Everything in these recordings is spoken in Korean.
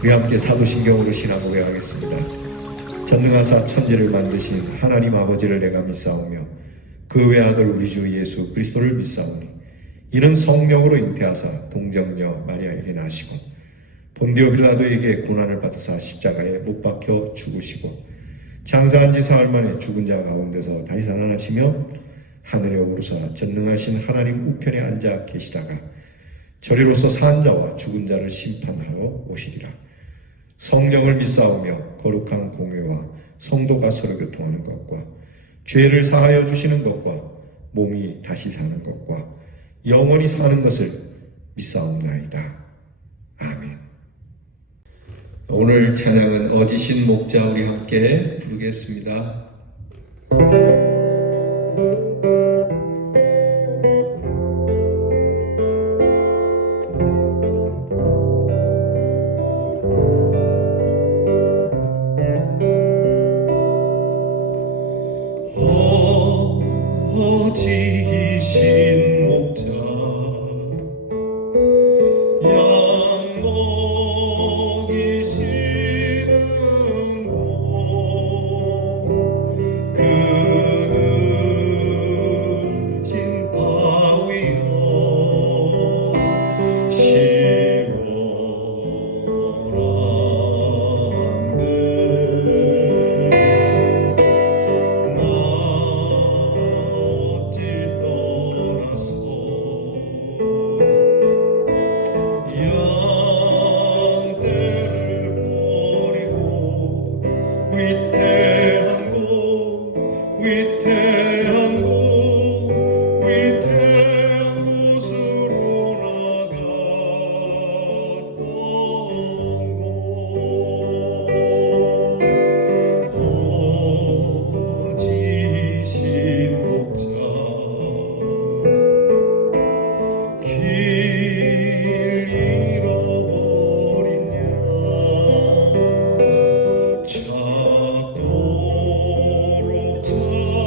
우리 함께 사도신경으로 신앙 고백하겠습니다. 전능하사 천지를 만드신 하나님 아버지를 내가 믿사오며 그 외아들 우리 주 예수 그리스도를 믿사오니 이는 성령으로 잉태하사 동정녀 마리아에게 나시고 본디오 빌라도에게 고난을 받으사 십자가에 못 박혀 죽으시고 장사한 지 사흘 만에 죽은 자 가운데서 다시 살아나시며 하늘에 오르사 전능하신 하나님 우편에 앉아 계시다가 저리로서 산 자와 죽은 자를 심판하러 오시리라. 성령을 믿사오며 거룩한 공회와 성도가 서로 교통하는 것과 죄를 사하여 주시는 것과 몸이 다시 사는 것과 영원히 사는 것을 믿사옵나이다. 아멘. 오늘 찬양은 어지신 목자 우리 함께 부르겠습니다. 어지신 목자 양 먹이시는 곳 그는 진바 위여 시원한데 위태한 곳으로 나갔던 곳 어지신 목자 길 잃어버린 양 찾도록 찾으며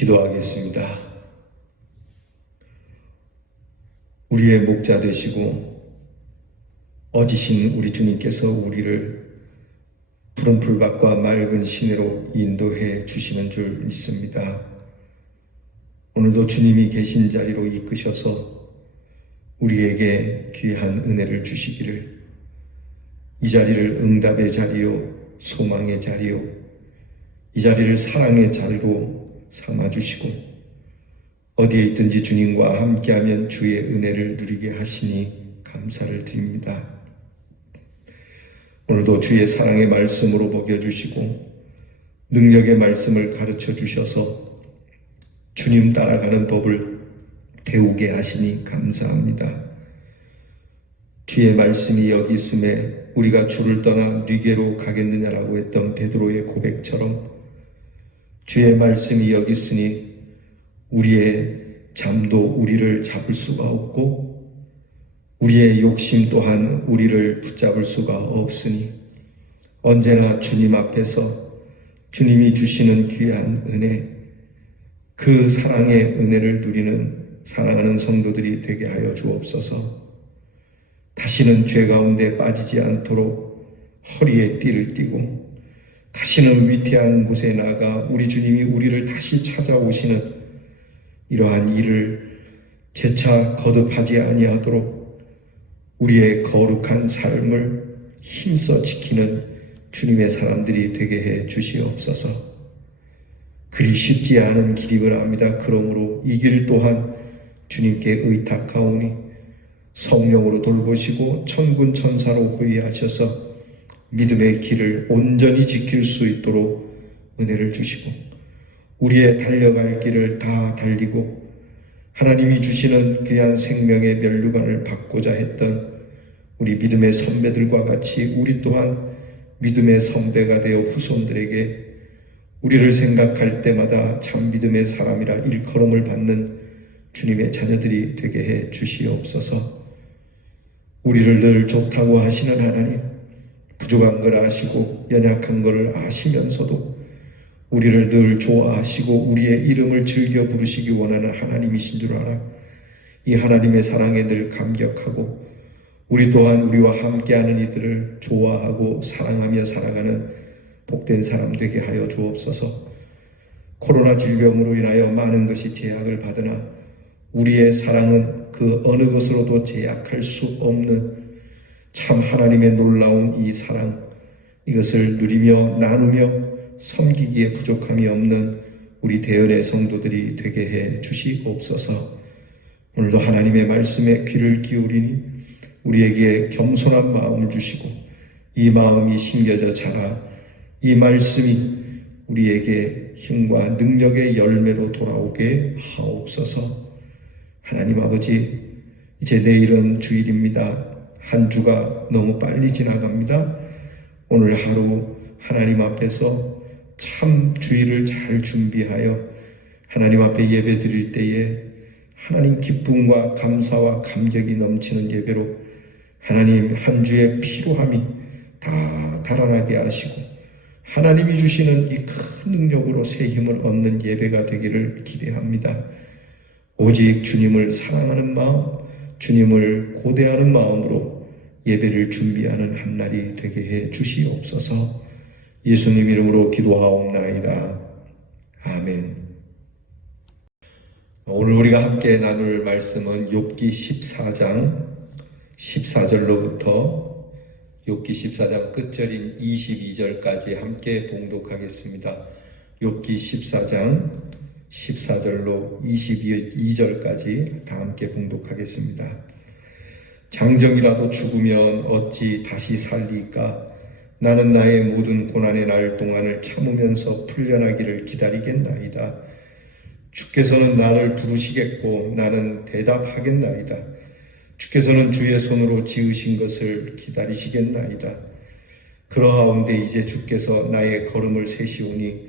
기도하겠습니다. 우리의 목자 되시고 어지신 우리 주님께서 우리를 푸른 풀밭과 맑은 시내로 인도해 주시는 줄 믿습니다. 오늘도 주님이 계신 자리로 이끄셔서 우리에게 귀한 은혜를 주시기를, 이 자리를 응답의 자리요 소망의 자리요, 이 자리를 사랑의 자리로 삼아주시고 어디에 있든지 주님과 함께하면 주의 은혜를 누리게 하시니 감사를 드립니다. 오늘도 주의 사랑의 말씀으로 먹여주시고 능력의 말씀을 가르쳐 주셔서 주님 따라가는 법을 배우게 하시니 감사합니다. 주의 말씀이 여기 있음에 우리가 주를 떠나 뉘게로 가겠느냐라고 했던 베드로의 고백처럼 주의 말씀이 여기 있으니 우리의 잠도 우리를 잡을 수가 없고 우리의 욕심 또한 우리를 붙잡을 수가 없으니 언제나 주님 앞에서 주님이 주시는 귀한 은혜, 그 사랑의 은혜를 누리는 사랑하는 성도들이 되게 하여 주옵소서. 다시는 죄 가운데 빠지지 않도록 허리에 띠를 띠고 다시는 위태한 곳에 나가 우리 주님이 우리를 다시 찾아오시는 이러한 일을 재차 거듭하지 아니하도록 우리의 거룩한 삶을 힘써 지키는 주님의 사람들이 되게 해 주시옵소서. 그리 쉽지 않은 길임을 압니다. 그러므로 이 길 또한 주님께 의탁하오니 성령으로 돌보시고 천군 천사로 호위하셔서 믿음의 길을 온전히 지킬 수 있도록 은혜를 주시고 우리의 달려갈 길을 다 달리고 하나님이 주시는 귀한 생명의 면류관을 받고자 했던 우리 믿음의 선배들과 같이 우리 또한 믿음의 선배가 되어 후손들에게 우리를 생각할 때마다 참 믿음의 사람이라 일컬음을 받는 주님의 자녀들이 되게 해 주시옵소서. 우리를 늘 좋다고 하시는 하나님, 부족한 걸 아시고 연약한 걸 아시면서도 우리를 늘 좋아하시고 우리의 이름을 즐겨 부르시기 원하는 하나님이신 줄 알아 이 하나님의 사랑에 늘 감격하고 우리 또한 우리와 함께하는 이들을 좋아하고 사랑하며 살아가는 복된 사람 되게 하여 주옵소서. 코로나 질병으로 인하여 많은 것이 제약을 받으나 우리의 사랑은 그 어느 것으로도 제약할 수 없는 참 하나님의 놀라운 이 사랑, 이것을 누리며 나누며 섬기기에 부족함이 없는 우리 대연의 성도들이 되게 해 주시옵소서. 오늘도 하나님의 말씀에 귀를 기울이니 우리에게 겸손한 마음을 주시고 이 마음이 심겨져 자라 이 말씀이 우리에게 힘과 능력의 열매로 돌아오게 하옵소서. 하나님 아버지, 이제 내일은 주일입니다. 한 주가 너무 빨리 지나갑니다. 오늘 하루 하나님 앞에서 참 주일을 잘 준비하여 하나님 앞에 예배 드릴 때에 하나님 기쁨과 감사와 감격이 넘치는 예배로 하나님 한 주의 피로함이 다 달아나게 하시고 하나님이 주시는 이 큰 능력으로 새 힘을 얻는 예배가 되기를 기대합니다. 오직 주님을 사랑하는 마음, 주님을 고대하는 마음으로 예배를 준비하는 한 날이 되게 해 주시옵소서. 예수님 이름으로 기도하옵나이다. 아멘. 오늘 우리가 함께 나눌 말씀은 욥기 14장 14절로부터 욥기 14장 끝절인 22절까지 함께 봉독하겠습니다. 욥기 14장 14절로 22절까지 다 함께 봉독하겠습니다. 장정이라도 죽으면 어찌 다시 살리까? 나는 나의 모든 고난의 날 동안을 참으면서 풀려나기를 기다리겠나이다. 주께서는 나를 부르시겠고 나는 대답하겠나이다. 주께서는 주의 손으로 지으신 것을 기다리시겠나이다. 그러하온데 이제 주께서 나의 걸음을 세시오니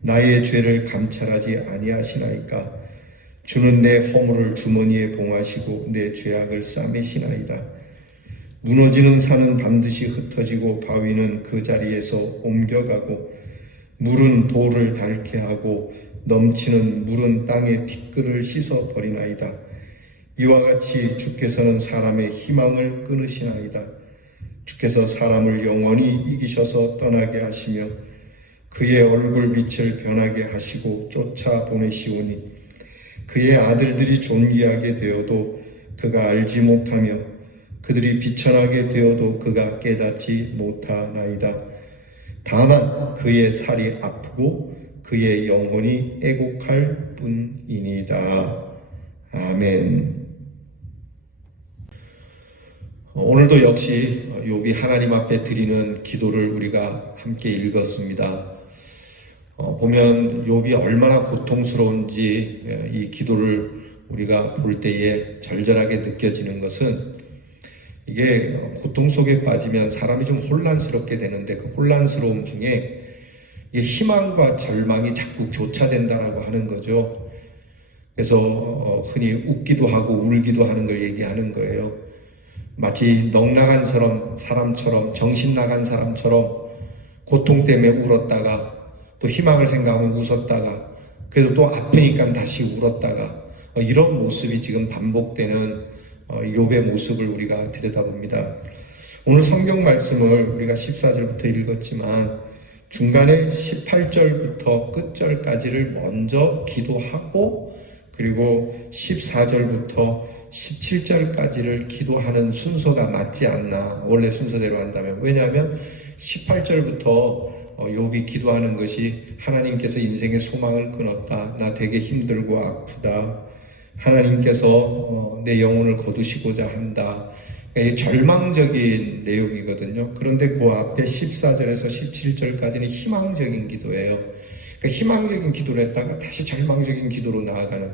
나의 죄를 감찰하지 아니하시나이까. 주는 내 허물을 주머니에 봉하시고 내 죄악을 싸매시나이다. 무너지는 산은 반드시 흩어지고 바위는 그 자리에서 옮겨가고 물은 돌을 닳게 하고 넘치는 물은 땅의 티끌을 씻어 버리나이다. 이와 같이 주께서는 사람의 희망을 끊으시나이다. 주께서 사람을 영원히 이기셔서 떠나게 하시며 그의 얼굴 빛을 변하게 하시고 쫓아보내시오니 그의 아들들이 존귀하게 되어도 그가 알지 못하며 그들이 비천하게 되어도 그가 깨닫지 못하나이다. 다만 그의 살이 아프고 그의 영혼이 애곡할 뿐이니이다. 아멘. 오늘도 역시 욥이 하나님 앞에 드리는 기도를 우리가 함께 읽었습니다. 보면 욥이 얼마나 고통스러운지 이 기도를 우리가 볼 때에 절절하게 느껴지는 것은, 이게 고통 속에 빠지면 사람이 좀 혼란스럽게 되는데, 그 혼란스러움 중에 이게 희망과 절망이 자꾸 교차된다라고 하는 거죠. 그래서 흔히 웃기도 하고 울기도 하는 걸 얘기하는 거예요. 마치 넋나간 사람처럼, 정신 나간 사람처럼 고통 때문에 울었다가 또 희망을 생각하면 웃었다가, 그래도 또 아프니까 다시 울었다가, 이런 모습이 지금 반복되는 욥의 모습을 우리가 들여다봅니다. 오늘 성경 말씀을 우리가 14절부터 읽었지만 중간에 18절부터 끝절까지를 먼저 기도하고, 그리고 14절부터 17절까지를 기도하는 순서가 맞지 않나, 원래 순서대로 한다면. 왜냐하면 18절부터 욥이 기도하는 것이 하나님께서 인생의 소망을 끊었다, 나 되게 힘들고 아프다, 하나님께서 내 영혼을 거두시고자 한다, 이게 절망적인 내용이거든요. 그런데 그 앞에 14절에서 17절까지는 희망적인 기도예요. 그러니까 희망적인 기도를 했다가 다시 절망적인 기도로 나아가는,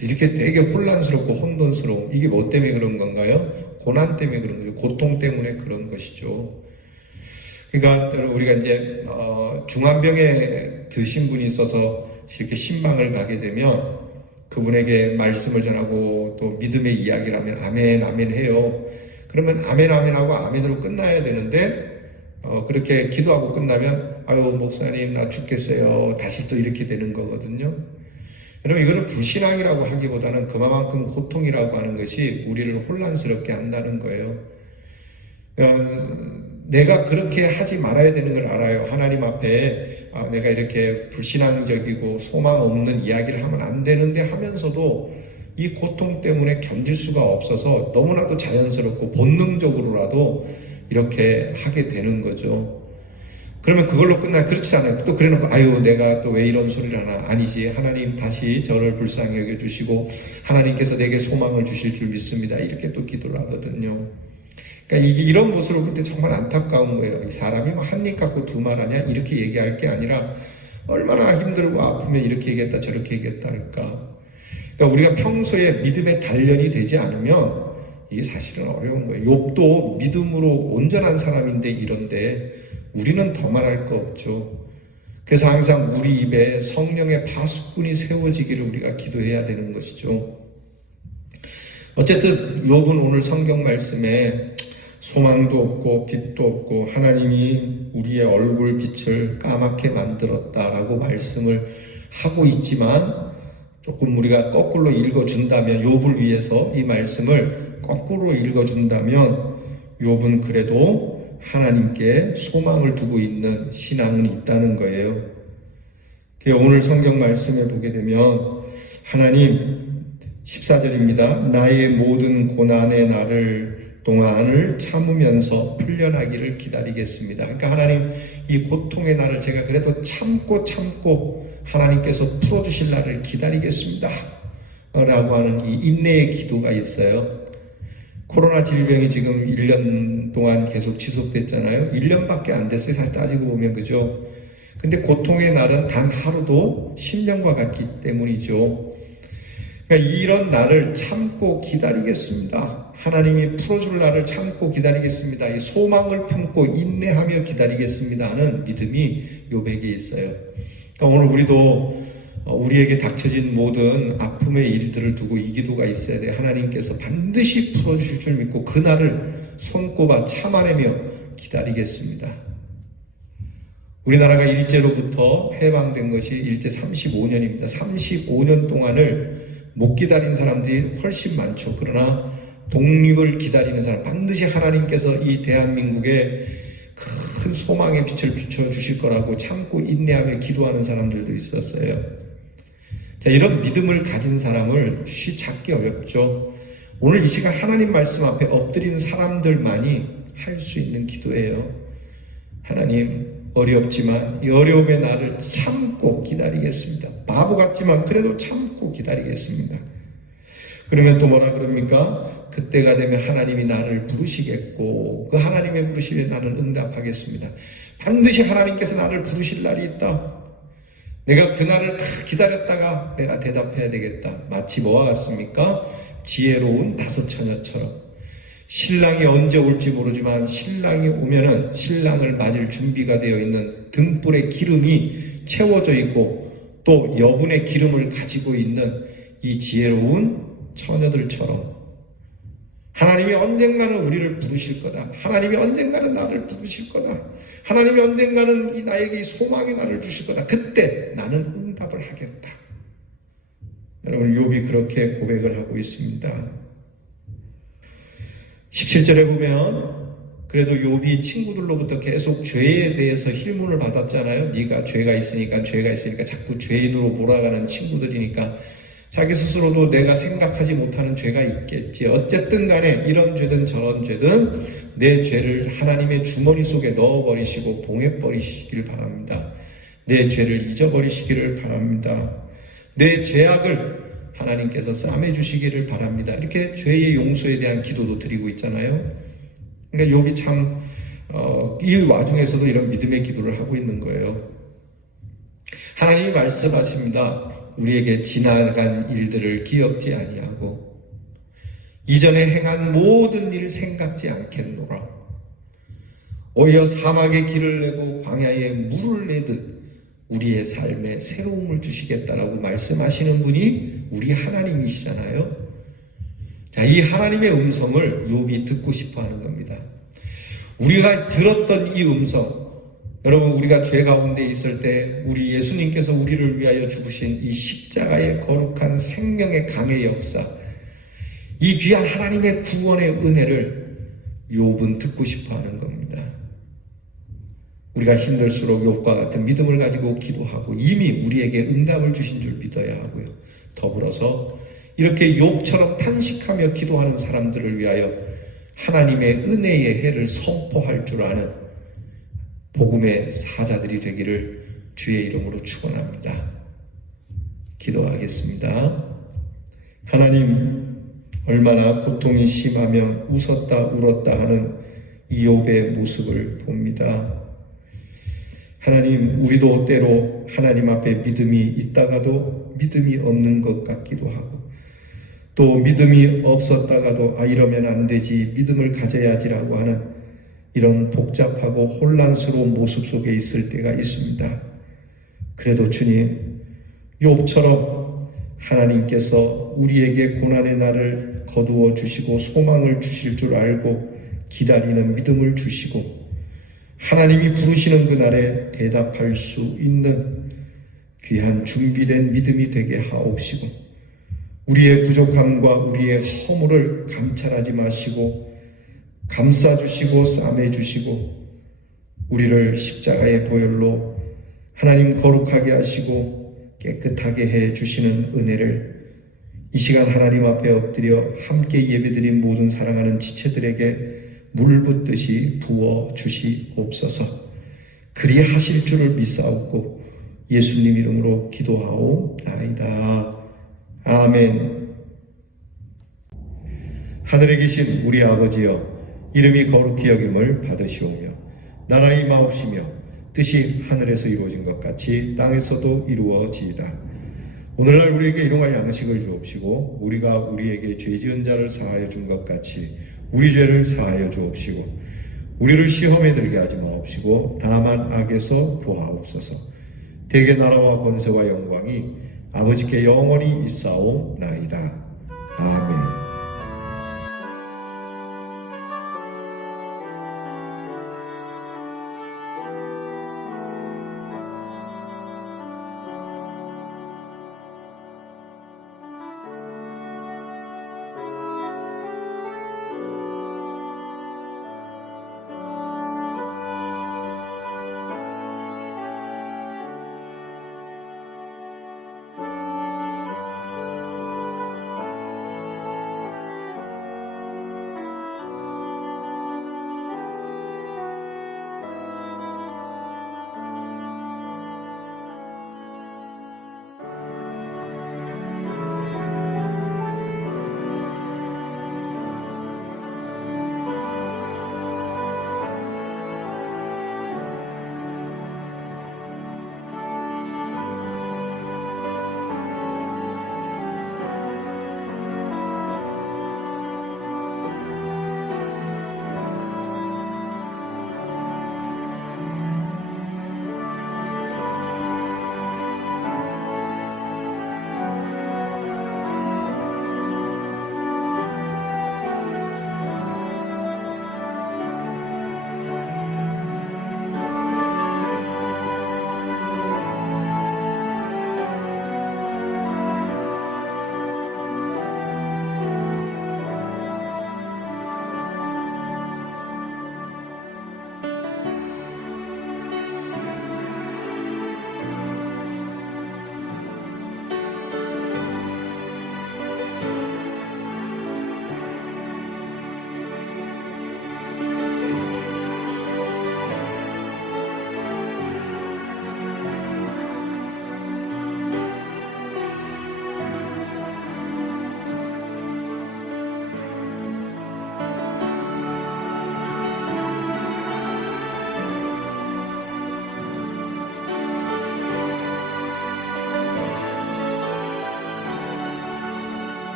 이렇게 되게 혼란스럽고 혼돈스러운, 이게 뭐 때문에 그런 건가요? 고난 때문에 그런 거죠. 고통 때문에 그런 것이죠. 그러니까 우리가 이제 중환병에 드신 분이 있어서 이렇게 신방을 가게 되면 그분에게 말씀을 전하고 또 믿음의 이야기를 하면 아멘 아멘 해요. 그러면 아멘 아멘 하고 아멘으로 끝나야 되는데 그렇게 기도하고 끝나면 아유 목사님 나 죽겠어요, 다시 또 이렇게 되는 거거든요. 여러분, 이거는 불신앙이라고 하기보다는 그만큼 고통이라고 하는 것이 우리를 혼란스럽게 한다는 거예요. 내가 그렇게 하지 말아야 되는 걸 알아요. 하나님 앞에 내가 이렇게 불신앙적이고 소망 없는 이야기를 하면 안 되는데 하면서도 이 고통 때문에 견딜 수가 없어서 너무나도 자연스럽고 본능적으로라도 이렇게 하게 되는 거죠. 그러면 그걸로 끝나, 그렇지 않아요. 또 그래놓고 아유 내가 또 왜 이런 소리를 하나. 아니지, 하나님 다시 저를 불쌍히 여겨주시고 하나님께서 내게 소망을 주실 줄 믿습니다, 이렇게 또 기도를 하거든요. 그러니까 이런 모습을 볼 때 정말 안타까운 거예요. 사람이 한 입 갖고 두 말 하냐 이렇게 얘기할 게 아니라 얼마나 힘들고 아프면 이렇게 얘기했다 저렇게 얘기했다 할까. 그러니까 우리가 평소에 믿음의 단련이 되지 않으면 이게 사실은 어려운 거예요. 욥도 믿음으로 온전한 사람인데 이런데 우리는 더 말할 거 없죠. 그래서 항상 우리 입에 성령의 파수꾼이 세워지기를 우리가 기도해야 되는 것이죠. 어쨌든 욥은 오늘 성경 말씀에 소망도 없고 빛도 없고 하나님이 우리의 얼굴 빛을 까맣게 만들었다라고 말씀을 하고 있지만, 조금 우리가 거꾸로 읽어준다면, 욥을 위해서 이 말씀을 거꾸로 읽어준다면 욥은 그래도 하나님께 소망을 두고 있는 신앙은 있다는 거예요. 오늘 성경 말씀을 보게 되면 하나님, 14절입니다. 나의 모든 고난의 날을 동안을 참으면서 풀려나기를 기다리겠습니다. 그러니까 하나님, 이 고통의 날을 제가 그래도 참고 하나님께서 풀어주실 날을 기다리겠습니다 라고 하는 이 인내의 기도가 있어요. 코로나 질병이 지금 1년 동안 계속 지속됐잖아요. 1년밖에 안 됐어요, 사실 따지고 보면. 그죠? 근데 고통의 날은 단 하루도 10년과 같기 때문이죠. 그러니까 이런 날을 참고 기다리겠습니다. 하나님이 풀어줄 날을 참고 기다리겠습니다. 이 소망을 품고 인내하며 기다리겠습니다 하는 믿음이 욥에게 있어요. 그러니까 오늘 우리도 우리에게 닥쳐진 모든 아픔의 일들을 두고 이 기도가 있어야 돼. 하나님께서 반드시 풀어주실 줄 믿고 그 날을 손꼽아 참아내며 기다리겠습니다. 우리나라가 일제로부터 해방된 것이 일제 35년입니다. 35년 동안을 못 기다린 사람들이 훨씬 많죠. 그러나 독립을 기다리는 사람, 반드시 하나님께서 이 대한민국에 큰 소망의 빛을 비춰주실 거라고 참고 인내하며 기도하는 사람들도 있었어요. 자, 이런 믿음을 가진 사람을 쉬 찾기 어렵죠. 오늘 이 시간 하나님 말씀 앞에 엎드리는 사람들만이 할 수 있는 기도예요. 하나님, 어렵지만 이 어려움의 날을 참고 기다리겠습니다. 바보 같지만 그래도 참고 기다리겠습니다. 그러면 또 뭐라 그럽니까? 그때가 되면 하나님이 나를 부르시겠고 그 하나님의 부르심에 나는 응답하겠습니다. 반드시 하나님께서 나를 부르실 날이 있다. 내가 그날을 다 기다렸다가 내가 대답해야 되겠다. 마치 뭐와 같습니까? 지혜로운 다섯 처녀처럼 신랑이 언제 올지 모르지만 신랑이 오면은 신랑을 맞을 준비가 되어 있는 등불에 기름이 채워져 있고 또 여분의 기름을 가지고 있는 이 지혜로운 처녀들처럼 하나님이 언젠가는 우리를 부르실 거다. 하나님이 언젠가는 나를 부르실 거다. 하나님이 언젠가는 나에게 이 소망의 날을 주실 거다. 그때 나는 응답을 하겠다. 여러분, 욥이 그렇게 고백을 하고 있습니다. 17절에 보면 그래도 욥이 친구들로부터 계속 죄에 대해서 힐문을 받았잖아요. 네가 죄가 있으니까 자꾸 죄인으로 몰아가는 친구들이니까 자기 스스로도 내가 생각하지 못하는 죄가 있겠지. 어쨌든 간에 이런 죄든 저런 죄든 내 죄를 하나님의 주머니 속에 넣어버리시고 봉해버리시길 바랍니다. 내 죄를 잊어버리시기를 바랍니다. 내 죄악을 하나님께서 싸매주시기를 바랍니다. 이렇게 죄의 용서에 대한 기도도 드리고 있잖아요. 그러니까 욥이 참 이 와중에서도 이런 믿음의 기도를 하고 있는 거예요. 하나님이 말씀하십니다. 우리에게 지나간 일들을 기억지 아니하고 이전에 행한 모든 일 생각지 않겠노라. 오히려 사막에 길을 내고 광야에 물을 내듯 우리의 삶에 새로움을 주시겠다라고 말씀하시는 분이 우리 하나님이시잖아요. 자, 이 하나님의 음성을 욥이 듣고 싶어 하는 겁니다. 우리가 들었던 이 음성, 여러분, 우리가 죄 가운데 있을 때 우리 예수님께서 우리를 위하여 죽으신 이 십자가의 거룩한 생명의 강의 역사, 이 귀한 하나님의 구원의 은혜를 욥은 듣고 싶어 하는 겁니다. 우리가 힘들수록 욥과 같은 믿음을 가지고 기도하고 이미 우리에게 응답을 주신 줄 믿어야 하고요. 더불어서 이렇게 욥처럼 탄식하며 기도하는 사람들을 위하여 하나님의 은혜의 해를 선포할 줄 아는 복음의 사자들이 되기를 주의 이름으로 축원합니다. 기도하겠습니다. 하나님, 얼마나 고통이 심하면 웃었다 울었다 하는 이 욥의 모습을 봅니다. 하나님, 우리도 때로 하나님 앞에 믿음이 있다가도 믿음이 없는 것 같기도 하고 또 믿음이 없었다가도 이러면 안 되지, 믿음을 가져야지라고 하는 이런 복잡하고 혼란스러운 모습 속에 있을 때가 있습니다. 그래도 주님, 욥처럼 하나님께서 우리에게 고난의 날을 거두어 주시고 소망을 주실 줄 알고 기다리는 믿음을 주시고 하나님이 부르시는 그날에 대답할 수 있는 귀한 준비된 믿음이 되게 하옵시고 우리의 부족함과 우리의 허물을 감찰하지 마시고 감싸주시고 싸매주시고 우리를 십자가의 보혈로 하나님 거룩하게 하시고 깨끗하게 해주시는 은혜를 이 시간 하나님 앞에 엎드려 함께 예배드린 모든 사랑하는 지체들에게 물 붓듯이 부어주시옵소서. 그리 하실 줄을 믿사옵고 예수님 이름으로 기도하옵나이다. 아멘. 하늘에 계신 우리 아버지여, 이름이 거룩히 여김을 받으시오며 나라의 임하옵시며 뜻이 하늘에서 이루어진 것 같이 땅에서도 이루어지이다. 오늘날 우리에게 일용할 양식을 주옵시고 우리가 우리에게 죄 지은 자를 사하여 준 것 같이 우리 죄를 사하여 주옵시고 우리를 시험에 들게 하지 마옵시고 다만 악에서 구하옵소서. 대개 나라와 권세와 영광이 아버지께 영원히 있사옵나이다. 아멘.